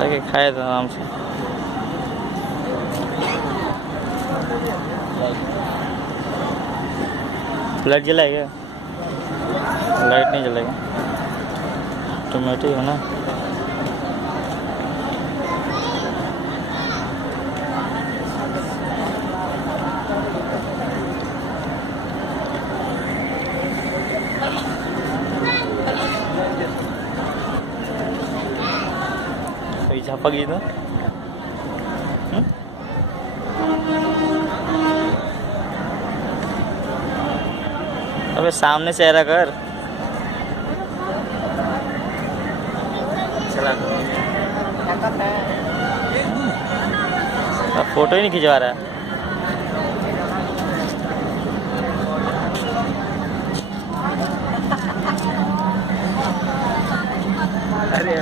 लगे खाए थे आराम से। लाइट जलाएगा? लाइट नहीं जलेगा, ऑटोमेटिक है ना। कोई झापक गई तो अबे सामने से चेहरा कर। चला अब फोटो ही नहीं खिंचवा रहा है। अरे